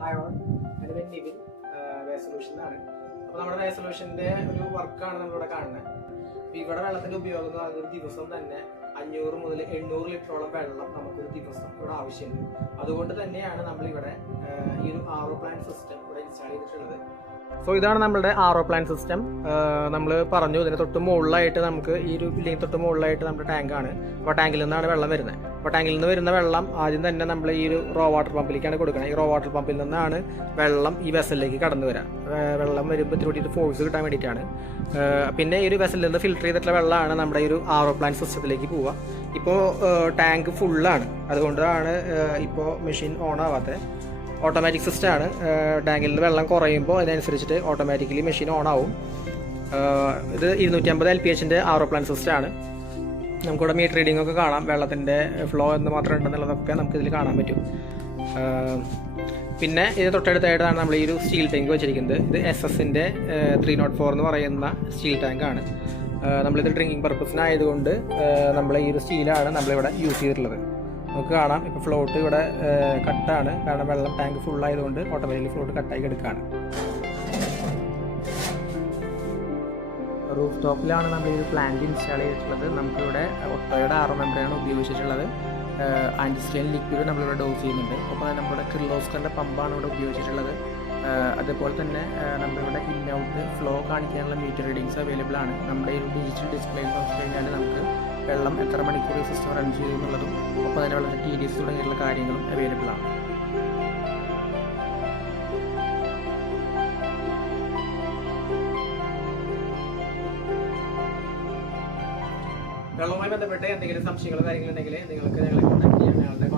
Hi all, എൻ്റെ പേര് നിവിൻ, വേ സൊല്യൂഷനാണ്. അപ്പോൾ നമ്മുടെ വേ സൊല്യൂഷൻ്റെ ഒരു വർക്കാണ് നമ്മളിവിടെ കാണുന്നത്. അപ്പോൾ ഇവിടെ വെള്ളത്തിൻ്റെ ഉപയോഗം എന്ന് പറയുന്നത് ഒരു ദിവസം തന്നെ 500 മുതൽ 800 ലിറ്ററോളം വെള്ളം നമുക്കൊരു ദിവസം ഇവിടെ ആവശ്യമുണ്ട്. അതുകൊണ്ട് തന്നെയാണ് നമ്മളിവിടെ ഈ ഒരു RO പ്ലാന്റ് സിസ്റ്റം ഇവിടെ ഇൻസ്റ്റാൾ ചെയ്തിട്ടുള്ളത്. സോ ഇതാണ് നമ്മുടെ RO പ്ലാന്റ് സിസ്റ്റം. നമ്മൾ പറഞ്ഞു ഇതിന് തൊട്ട് മുകളിലായിട്ട് നമുക്ക് ഈ ഒരു ബിൽഡിംഗ് തൊട്ട് മുകളിലായിട്ട് നമ്മുടെ ടാങ്കാണ്. അപ്പോൾ ടാങ്കിൽ നിന്നാണ് വെള്ളം വരുന്നത്. അപ്പോൾ ടാങ്കിൽ നിന്ന് വരുന്ന വെള്ളം ആദ്യം തന്നെ നമ്മൾ ഈ ഒരു റോ വാട്ടർ പമ്പിലേക്കാണ് കൊടുക്കുന്നത്. ഈ റോ വാട്ടർ പമ്പിൽ നിന്നാണ് വെള്ളം ഈ വെസലിലേക്ക് കടന്നു വരിക. വെള്ളം വരുമ്പോൾ ഇത്തിരി ഫോഴ്സ് കിട്ടാൻ വേണ്ടിയിട്ടാണ്. പിന്നെ ഈ ഒരു വെസലിൽ നിന്ന് ഫിൽറ്റർ ചെയ്തിട്ടുള്ള വെള്ളമാണ് നമ്മുടെ ഈ ഒരു RO പ്ലാന്റ് സിസ്റ്റത്തിലേക്ക് പോവുക. ഇപ്പോൾ ടാങ്ക് ഫുള്ളാണ്, അതുകൊണ്ടാണ് ഇപ്പോൾ മെഷീൻ ഓൺ ആവാത്തത്. ഓട്ടോമാറ്റിക് സിസ്റ്റമാണ്. ടാങ്കിൽ നിന്ന് വെള്ളം കുറയുമ്പോൾ അതിനനുസരിച്ചിട്ട് ഓട്ടോമാറ്റിക്കലി മെഷീൻ ഓൺ ആവും. ഇത് 250 LPHൻ്റെ RO പ്ലാന്റ് സിസ്റ്റമാണ്. നമുക്കിവിടെ മീറ്റർ റീഡിംഗ് ഒക്കെ കാണാം. വെള്ളത്തിൻ്റെ ഫ്ലോ എന്ന് മാത്രം ഉണ്ടെന്നുള്ളതൊക്കെ നമുക്കിതിൽ കാണാൻ പറ്റും. പിന്നെ ഇത് തൊട്ടടുത്തായിട്ടാണ് നമ്മൾ ഈ ഒരു സ്റ്റീൽ ടാങ്ക് വെച്ചിരിക്കുന്നത്. ഇത് SS-ൻ്റെ 304 എന്ന് പറയുന്ന സ്റ്റീൽ ടാങ്കാണ്. നമ്മളിത് ഡ്രിങ്കിങ് പർപ്പസിനായതുകൊണ്ട് നമ്മൾ ഈ ഒരു സ്റ്റീലാണ് നമ്മളിവിടെ യൂസ് ചെയ്തിട്ടുള്ളത്. നമുക്ക് കാണാം ഇപ്പോൾ ഫ്ലോട്ട് ഇവിടെ കട്ടാണ്, കാരണം വെള്ളം ടാങ്ക് ഫുള്ളായതുകൊണ്ട് ഓട്ടോമാറ്റിക്കലി ഫ്ലോട്ട് കട്ടായി എടുക്കുകയാണ്. റൂഫ് ടോപ്പിലാണ് നമ്മൾ ഈ ഒരു പ്ലാന്റ് ഇൻസ്റ്റാൾ ചെയ്തിട്ടുള്ളത്. നമുക്കിവിടെ ഒട്ടോയുടെ RO മെമ്പറാണ് ഉപയോഗിച്ചിട്ടുള്ളത്. ആൻറ്റിസ്റ്റൈൻ ലിക്വിഡ് നമ്മളിവിടെ ഡോസ് ചെയ്യുന്നുണ്ട്. അപ്പോൾ നമ്മുടെ കിർലോസ്കറിൻ്റെ പമ്പാണ് ഇവിടെ ഉപയോഗിച്ചിട്ടുള്ളത്. അതുപോലെ തന്നെ നമ്മളിവിടെ ഇൻ ഔട്ട് ഫ്ലോ കാണിക്കാനുള്ള മീറ്റർ റീഡിങ്സ് അവൈലബിൾ ആണ്. നമ്മുടെ ഈ ഒരു ഡിജിറ്റൽ ഡിസ്പ്ലേ നോക്കി കഴിഞ്ഞാൽ നമുക്ക് വെള്ളം എത്ര മണിക്കൂർ സിസ്റ്റം റൺ ചെയ്തു എന്നുള്ളതും ഒപ്പം തന്നെ വളരെ TDS തുടങ്ങിയുള്ള കാര്യങ്ങളും അവൈലബിൾ ആണ്. വെള്ളവുമായി ബന്ധപ്പെട്ട് എന്തെങ്കിലും സംശയങ്ങളോ കാര്യങ്ങളുണ്ടെങ്കിൽ നിങ്ങൾക്ക് ഞങ്ങളെ കോൺടാക്ട് ചെയ്യാൻ ഞങ്ങളുടെ